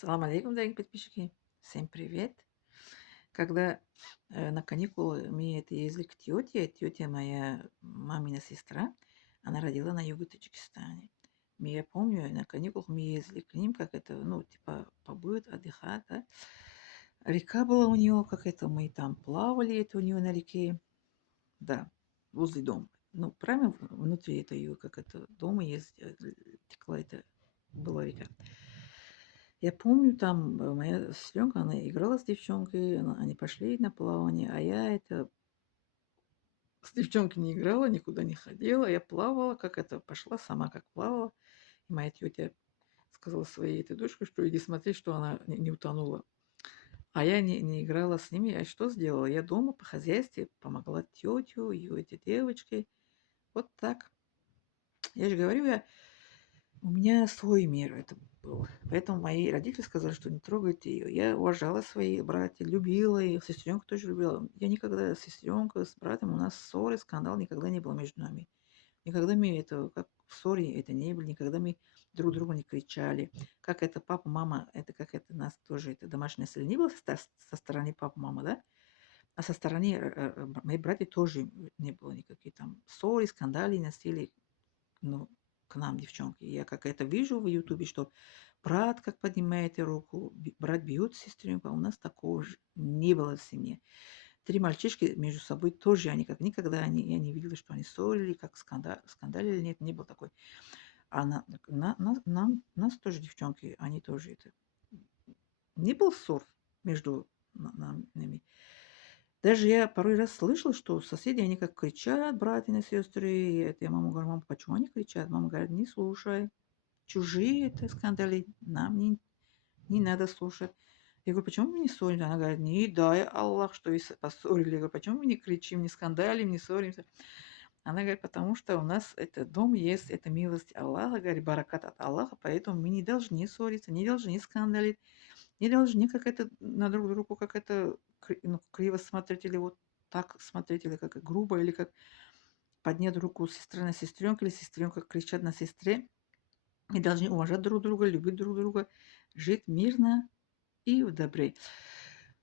Салам алейкум, дорогие подписчики. Всем привет. Когда на каникулы мы это ездили к тете, тетя моя мамина сестра, она родила на юге Таджикистане. Я помню, на каникулах мы ездили к ним, как это, ну, типа, побыт, отдыхать, да. Река была у нее, как это, мы там плавали, это у нее на реке, да, возле дома. Ну, прямо внутри это ее, как это, дома есть, текла это, была река. Я помню, там моя сестренка, она играла с девчонкой, они пошли на плавание, а я это с девчонкой не играла, никуда не ходила, я плавала, как это, пошла сама как плавала. И моя тетя сказала своей этой дочке, что иди смотри, что она не утонула. А я не играла с ними, а что сделала? Я дома по хозяйству помогла тетю, ее эти девочки. Вот так. Я же говорю, у меня свой мир это был. Поэтому мои родители сказали, что не трогайте ее. Я уважала своих братьев, любила их, сестренку тоже любила. Я никогда с сестренкой, с братом, у нас ссоры, скандал никогда не было между нами. Никогда мы это, как в ссоре это не были, никогда мы друг другу не кричали. Как это папа, мама, это как это нас тоже, это домашнее насилие не было со стороны папы, мамы, да? А со стороны моих братьев тоже не было никаких там ссоры, скандалей, насилий, ну, к нам, девчонки. Я как это вижу в Ютубе, что брат как поднимает руку, брат бьет сестренку, а у нас такого же не было в семье. Три мальчишки между собой тоже, они как никогда, я не видела, что они ссорили, как скандалили, нет, не было такой. А нас тоже девчонки, они тоже это... Не было ссор между нами. Даже я порой раз слышала, что соседи, они как кричат, братья и сестры. И это я маму говорю, мама, почему они кричат? Мама говорит, не слушай. Чужие это скандали, нам не надо слушать. Я говорю, почему мы не ссоримся? Она говорит, не дай Аллах, что и поссорили. Я говорю, почему мы не кричим, не скандалим, не ссоримся? Она говорит, потому что у нас этот дом есть, это милость Аллаха, говорит, баракат от Аллаха, поэтому мы не должны ссориться, не должны скандалить, не должны как это на друг другу, как это ну, криво смотреть или вот так смотреть, или как грубо, или как поднять руку сестры на сестренку, или сестренка кричать на сестре. Мы должны уважать друг друга, любить друг друга, жить мирно и в добре.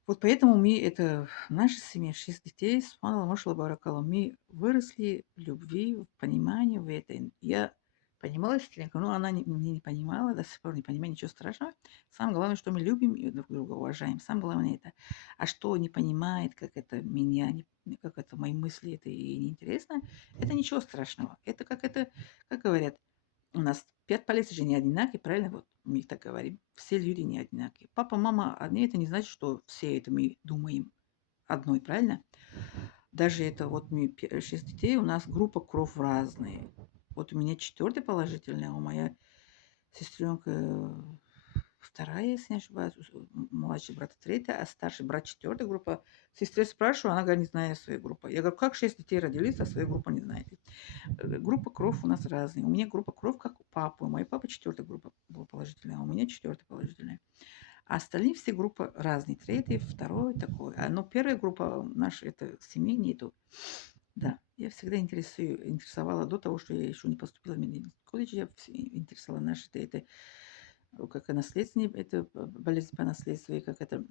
Вот поэтому мы, это в нашей семье 6 детей, субханаллах, машаллах, баракаллах, мы выросли в любви, в понимании, в этой. Я понимала сестренку, но она меня не понимала, до сих пор не понимаю, ничего страшного. Самое главное, что мы любим и друг друга уважаем. Самое главное это. А что не понимает, как это меня, как это мои мысли, это ей неинтересно, это ничего страшного. Это как это, как говорят, у нас 5 палец же не одинаковые, правильно? Вот мы так говорим. Все люди не одинаковые. Папа, мама одни, это не значит, что все это мы думаем одной, правильно? Даже это вот мы 6 детей, у нас группа кровь разные. Вот у меня 4 положительная, а у моя сестренка вторая, если не ошибаюсь, младший брат третья, а старший брат четвертая группа. Сестре спрашиваю, она говорит, не знаю свою группу. Я говорю, как 6 детей родились, а свою группу не знаете? Группа кровь у нас разные. У меня группа кровь, как у папы. У моей папы четвертая группа была положительная, а у меня четвертая положительная. А остальные все группы разные. Третий, второй такой. Но первая группа наша, это семьи нету. Да, я всегда интересовала до того, что я еще не поступила в медицинский колледж, я интересовала наши, это как и наследственные, это болезнь по наследству, и как это,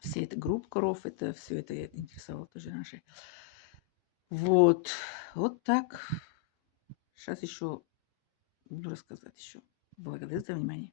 все это группа кровь, это все это я интересовала тоже наши. Вот, вот так. Сейчас еще буду рассказать еще. Благодарю за внимание.